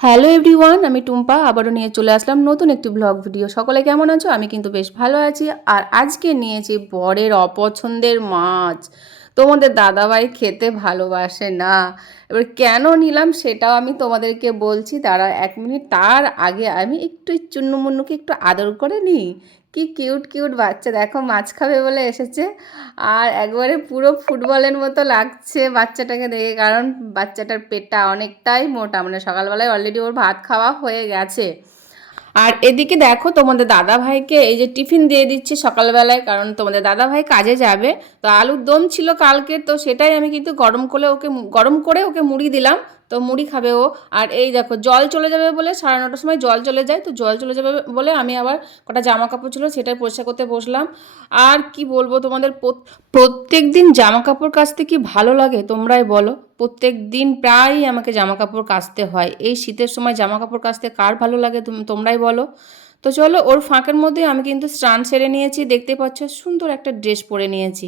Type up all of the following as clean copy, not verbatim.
Hello everyone, আমি টুম্পা আবারও নিয়ে চলে আসলাম নতুন একটি ব্লগ ভিডিও। সকলে কেমন আছো? আমি কিন্তু বেশ ভালো আছি। আর আজকে নিয়েছি বরের অপছন্দের মাছ। তোমাদের দাদাভাই খেতে ভালোবাসে না। এবার কেন নিলাম সেটাও আমি তোমাদেরকে বলছি, তারা 1 মিনিট। তার আগে আমি একটু চুন্নুমুন্নুকে একটু আদর করে নিই। কি কিউট কিউট বাচ্চা, দেখো মাছ খাবে বলে এসেছে। আর একবারে পুরো ফুটবলের মতো লাগছে বাচ্চাটাকে দেখে, কারণ বাচ্চাটার পেটটা অনেকটাই মোটা, মানে সকালবেলায় অলরেডি ওর ভাত খাওয়া হয়ে গেছে। আর এদিকে দেখো তোমাদের দাদা ভাইকে এই যে টিফিন দিয়ে দিচ্ছি সকালবেলায়, কারণ তোমাদের দাদা ভাই কাজে যাবে। তো আলুর দম ছিল কালকে, তো সেটাই আমি কিন্তু গরম করে ওকে মুড়ি দিলাম। তো মুড়ি খাবে ও। আর এই দেখো জল চলে যাবে বলে 9:30 সময় জল চলে যায়, তো জল চলে যাবে বলে আমি আবার কটা জামা কাপড় ছিল সেটাই পরিষ্কার করতে বসলাম। আর কি বলবো তোমাদের, প্রত্যেক দিন জামা কাপড় কাচতে কি ভালো লাগে তোমরাই বলো। প্রত্যেক দিন প্রায়ই আমাকে জামা কাপড় কাচতে হয়। এই শীতের সময় জামা কাপড় কাচতে কার ভালো লাগে তোমরাই বলো। তো চলো, ওর ফাঁকের মধ্যে আমি কিন্তু স্নান সেরে নিয়েছি, দেখতে পাচ্ছ সুন্দর একটা ড্রেস পরে নিয়েছি।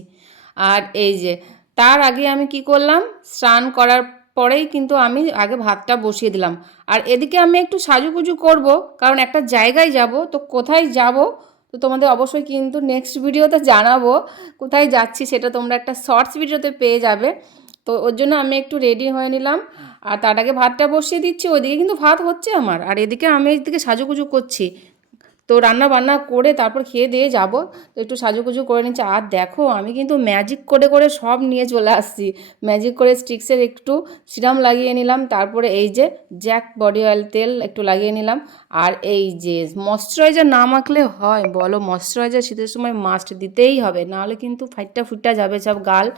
আর এই যে তার আগে আমি কি করলাম, স্নান করার পরেই কিন্তু আমি আগে ভাতটা বসিয়ে দিলাম। আর এদিকে আমি একটু সাজুগুজু করব, কারণ একটা জায়গায় যাব। তো কোথায় যাব তো তোমাদের অবশ্যই কিন্তু নেক্সট ভিডিওতে জানাবো কোথায় যাচ্ছি, সেটা তোমরা একটা শর্টস ভিডিওতে পেয়ে যাবে। তো ওর জন্য আমি একটু রেডি হয়ে নিলাম। আর তার আগে ভাতটা বসিয়ে দিচ্ছি, ওইদিকে কিন্তু ভাত হচ্ছে আমার, আর এদিকে আমি এদিকে সাজুগুজু করছি। তো রান্না বান্না করে তারপর খেয়ে দিয়ে যাব। তো একটু সাজুগুজু করে নিচ্ছি। আর দেখো আমি কিন্তু ম্যাজিক করে করে সব নিয়ে চলে আসছি। ম্যাজিক করে স্টিক্সের একটু সিরাম লাগিয়ে নিলাম, তারপরে এই যে জ্যাক বডি অয়েল তেল একটু লাগিয়ে নিলাম। আর এই যে ময়শ্চারাইজার না মাখলে হয় বলো, ময়শ্চারাইজার শীতের সময় মাস্ট দিতেই হবে, নাহলে কিন্তু ফাইটটা ফুটটা যাবে সব গাল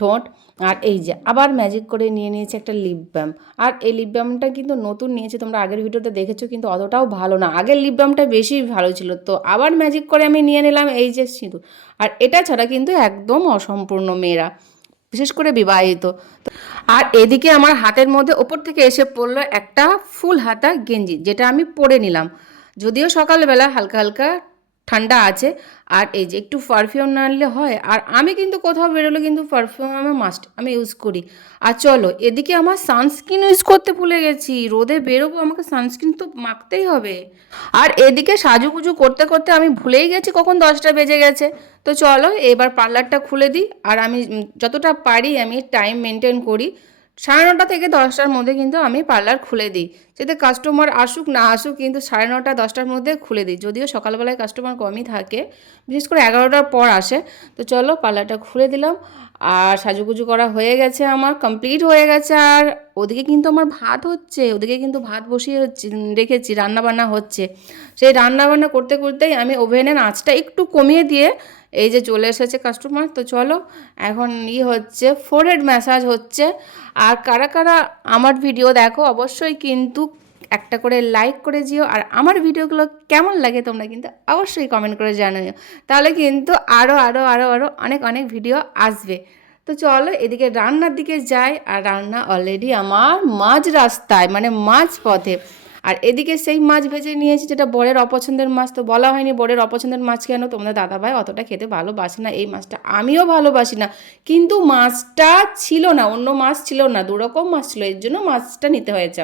ঠোঁট। আর এই যে আবার ম্যাজিক করে নিয়ে নিয়েছি একটা লিপ বাম। আর এই লিপ বামটা কিন্তু নতুন নিয়েছি, তোমরা আগের ভিডিওতে দেখেছো, কিন্তু অতটাও ভালো না, আগের লিপ বামটা বেশি ভালো ছিল। তো আবার ম্যাজিক করে আমি নিয়ে নিলাম এই যে সিঁদুর। আর এটা ছাড়া কিন্তু একদম অসম্পূর্ণ মেয়েরা, বিশেষ করে বিবাহিত। আর এদিকে আমার হাতের মধ্যে ওপর থেকে এসে পড়লো একটা ফুল হাতা গেঞ্জি, যেটা আমি পরে নিলাম। যদিও সকালবেলা হালকা হালকা ঠান্ডা আছে। আর এই যে একটু পারফিউম না আনলে হয়, আর আমি কিন্তু কোথাও বেরোলে কিন্তু পারফিউম আমার মাস্ট আমি ইউজ করি। আর চলো এদিকে আমার সানস্ক্রিন ইউজ করতে ভুলে গেছি, রোদে বেরোবো আমাকে সানস্ক্রিন তো মাখতেই হবে। আর এদিকে সাজুগুজু করতে করতে আমি ভুলেই গেছি কখন 10টা বেজে গেছে। তো চলো এবার পার্লারটা খুলে দিই। আর আমি যতটা পারি আমি টাইম মেনটেন করি। 9:30 থেকে 10টার মধ্যে কিন্তু আমি পার্লার খুলে দিই, যাতে কাস্টমার আসুক না আসুক, কিন্তু 9:30 10টার মধ্যে খুলে দিই। যদিও সকালবেলায় কাস্টমার কমই থাকে, বিশেষ করে 11টার পর আসে। তো চলো পার্লারটা খুলে দিলাম। আর সাজুগুজু করা হয়ে গেছে, আমার কমপ্লিট হয়ে গেছে। আর ওদিকে কিন্তু আমার ভাত হচ্ছে, ওদিকে কিন্তু ভাত বসিয়ে রেখেছি, রান্নাবান্না হচ্ছে। সেই রান্নাবান্না করতে করতেই আমি ওভেনের আঁচটা একটু কমিয়ে দিয়ে এই যে চলে এসেছে কাস্টমার। তো চলো এখন হচ্ছে ফোরহেড ম্যাসাজ হচ্ছে। আর কারা কারা আমার ভিডিও দেখো অবশ্যই কিন্তু একটা করে লাইক করে দিও। আর আমার ভিডিওগুলো কেমন লাগে তোমরা কিন্তু অবশ্যই কমেন্ট করে জানিও, তাহলে কিন্তু আরও আরও আরও আরও অনেক অনেক ভিডিও আসবে। তো চলো এদিকে রান্নার দিকে যাই। আর রান্না অলরেডি আমার মাঝ রাস্তায়, মানে মাঝ পথে। আর এদিকে সেই মাছ ভেজে নিয়েছি, যেটা বরের অপছন্দের মাছ। তো বলা হয়নি বরের অপছন্দের মাছ কেন, তোমাদের দাদাভাই অতটা খেতে ভালোবাসে না এই মাছটা, আমিও ভালোবাসি না। কিন্তু মাছটা ছিল না, অন্য মাছ ছিল না, দুরকম মাছ ছিল, এর জন্য মাছটা নিতে হয়েছে।